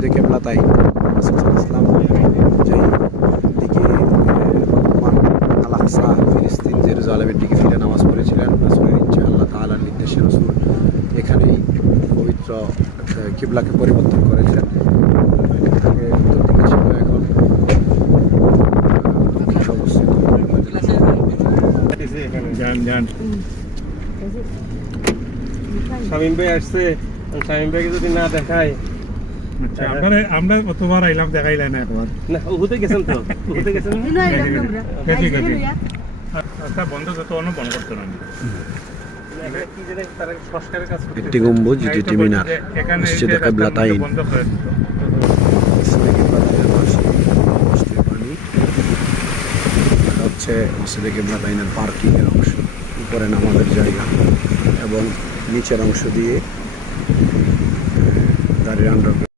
মসজিদে কেবলাতাইন ইসলাম যেই দিকে আল আকসা ফিলিস্তিন জেরুজালেমের দিকে ফিরে নামাজ পড়েছিলেন রাসূলের ইচ্ছা আল্লাহ তাআলার নির্দেশে রাসূল এখানেই পবিত্র কিবলাকে পরিবর্তন করেছেন। আগে উত্তর দিকে ছিল, এখন দক্ষিণে অবস্থিত। শামীম ভাই আসছে, শামীম ভাইকে যদি না দেখায়। আমরা কতবার আইলাম দেখাইলাই না একবার। না উহুতে গেছেন তো, উহুতে গেছেন আচ্ছা বন্ধ যত অন্য বন্ধ করতে না একটি গম্বুজ, দুটি মিনার, মসজিদে কেবলাতাইন। বন্ধ করে দিত। মসজিদে কেবলাতাইনের পাশে বৃষ্টির পানি। এটা হচ্ছে মসজিদে কেবলাতাইনের পার্কিং এর অংশ, উপরে নামাজের জায়গা এবং নিচের অংশ দিয়ে গাড়ির আন্ডার